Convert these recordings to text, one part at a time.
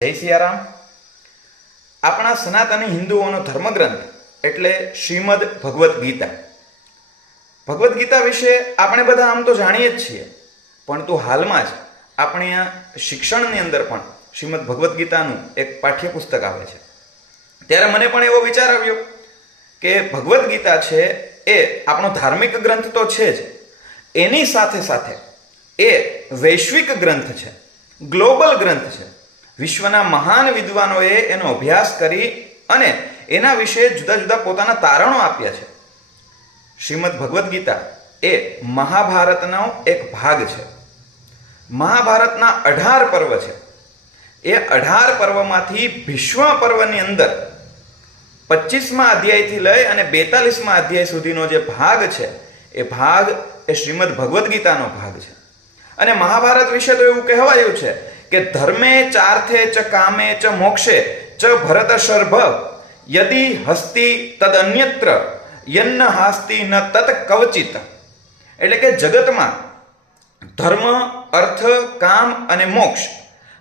જય સિયારામ. આપણા સનાતની હિન્દુઓનો ધર્મગ્રંથ એટલે શ્રીમદ ભગવદ્ ગીતા. ભગવદ્ ગીતા વિશે આપણે બધા આમ તો જાણીએ જ છીએ પરંતુ હાલમાં જ આપણે શિક્ષણની અંદર પણ શ્રીમદ ભગવદ્ ગીતાનું એક પાઠ્યપુસ્તક આવે છે. ત્યારે મને પણ એવો વિચાર આવ્યો કે ભગવદ્ ગીતા છે એ આપણો ધાર્મિક ગ્રંથ તો છે જ, એની સાથે સાથે એ વૈશ્વિક ગ્રંથ છે, ગ્લોબલ ગ્રંથ છે. વિશ્વના મહાન વિદ્વાનોએ એનો અભ્યાસ કરી અને એના વિશે જુદા જુદા પોતાના તારણો આપ્યા છે. શ્રીમદ ભગવદ્ ગીતા એ મહાભારતનો એક ભાગ છે. મહાભારતના અઢાર પર્વ છે. એ અઢાર પર્વમાંથી ભીષ્મ પર્વની અંદર પચીસમાં અધ્યાયથી લઈ અને બેતાલીસમાં અધ્યાય સુધીનો જે ભાગ છે, એ ભાગ એ શ્રીમદ ભગવદ્ ગીતાનો ભાગ છે. અને મહાભારત વિશે તો એવું કહેવાયું છે કે ધર્મે ચાર્થે ચ કામે ચ મોક્ષે ચ ભરત શર્ભ, યદિ હસ્તિ તદન્યત્ર, યન્ન હાસ્તી ન તત કવચિત. એટલે કે જગતમાં ધર્મ, અર્થ, કામ અને મોક્ષ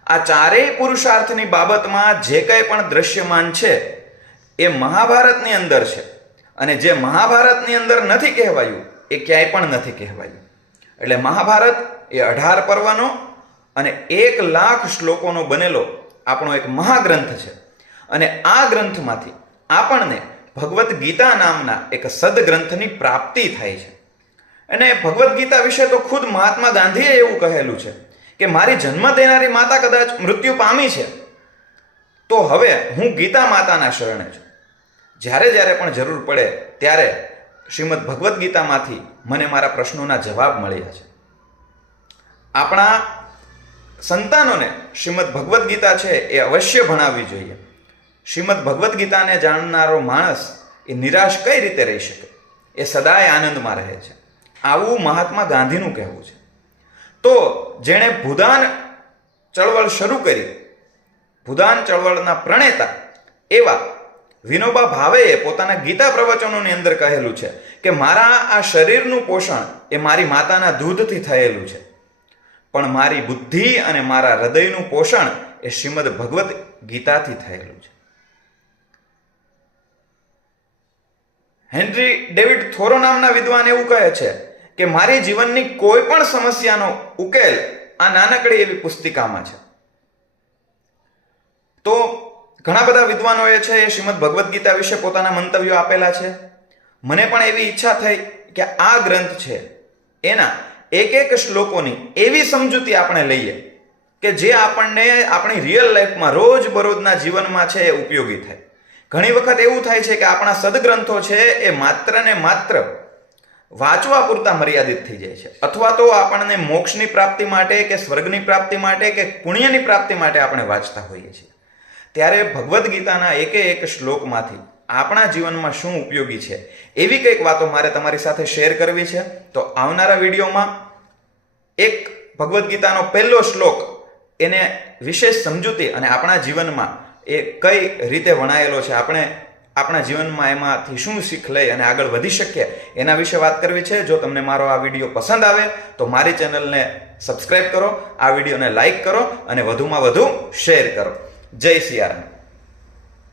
આ ચારેય પુરુષાર્થની બાબતમાં જે કંઈ પણ દ્રશ્યમાન છે એ મહાભારતની અંદર છે. અને જે મહાભારતની અંદર નથી કહેવાયું એ ક્યાંય પણ નથી કહેવાયું. એટલે મહાભારત એ અઢાર પર્વનો અને એક લાખ શ્લોકોનો બનેલો આપણો એક મહાગ્રંથ છે. અને આ ગ્રંથમાંથી આપણને ભગવદ્ ગીતા નામના એક સદગ્રંથની પ્રાપ્તિ થાય છે. અને ભગવદ્ ગીતા વિશે તો ખુદ મહાત્મા ગાંધીએ એવું કહેલું છે કે મારી જન્મ દેનારી માતા કદાચ મૃત્યુ પામી છે. તો હવે હું ગીતા માતાના શરણે છું. જ્યારે જ્યારે પણ જરૂર પડે ત્યારે શ્રીમદ ભગવદ્ ગીતામાંથી મને મારા પ્રશ્નોના જવાબ મળ્યા છે. આપણા સંતાનોને શ્રીમદ ભગવદ્ ગીતા છે એ અવશ્ય ભણાવવી જોઈએ. શ્રીમદ ભગવદ્ ગીતાને જાણનારો માણસ એ નિરાશ કઈ રીતે રહી શકે? એ સદાય આનંદમાં રહે છે. આવું મહાત્મા ગાંધીનું કહેવું છે. તો જેણે ભૂદાન ચળવળ શરૂ કરી, ભૂદાન ચળવળના પ્રણેતા એવા વિનોબા ભાવેએ પોતાના ગીતા પ્રવચનોની અંદર કહેલું છે કે મારા આ શરીરનું પોષણ એ મારી માતાના દૂધથી થયેલું છે. પણ મારી બુદ્ધિ અને મારા હૃદયનું પોષણ એ શ્રીમદ ભગવદ્ ગીતાથી થયેલું છે. હેનરી ડેવિડ થોરો નામના વિદ્વાન એવું કહે છે કે મારી જીવનની કોઈ પણ સમસ્યાનો ઉકેલ આ નાનકડી એવી પુસ્તિકામાં છે. તો ઘણા બધા વિદ્વાનોએ છે એ શ્રીમદ ભગવદ્ ગીતા વિશે પોતાના મંતવ્યો આપેલા છે. મને પણ એવી ઈચ્છા થઈ કે આ ગ્રંથ છે એના એક એક શ્લોકોની એવી સમજૂતી આપણે લઈએ કે જે આપણને આપણી રિયલ લાઈફમાં રોજ બરોજના જીવનમાં છે એ ઉપયોગી થાય. ઘણી વખત એવું થાય છે કે આપણા સદગ્રંથો છે એ માત્ર ને માત્ર વાંચવા પૂરતા મર્યાદિત થઈ જાય છે. અથવા તો આપણને મોક્ષની પ્રાપ્તિ માટે કે સ્વર્ગની પ્રાપ્તિ માટે કે પુણ્યની પ્રાપ્તિ માટે આપણે વાંચતા હોઈએ છીએ. ત્યારે ભગવદ્ ગીતાના એકે એક શ્લોકમાંથી આપણા જીવનમાં શું ઉપયોગી છે? એવી કંઈક વાતો મારે તમારી સાથે શેર કરવી છે. તો આવનારા વિડીયોમાં એક ભગવદ્ ગીતાનો પહેલો શ્લોક એને વિશેષ સમજૂતી અને આપણા જીવનમાં એ કઈ રીતે વણાયેલો છે, આપણે આપણા જીવનમાં એમાંથી શું શીખ લઈ અને આગળ વધી શકીએ, એના વિશે વાત કરવી છે. જો તમને મારો આ વીડિયો પસંદ આવે, તો મારી ચેનલને સબસ્ક્રાઈબ કરો, આ વિડીયોને લાઈક કરો અને વધુમાં વધુ શેર કરો. જય સિયારામ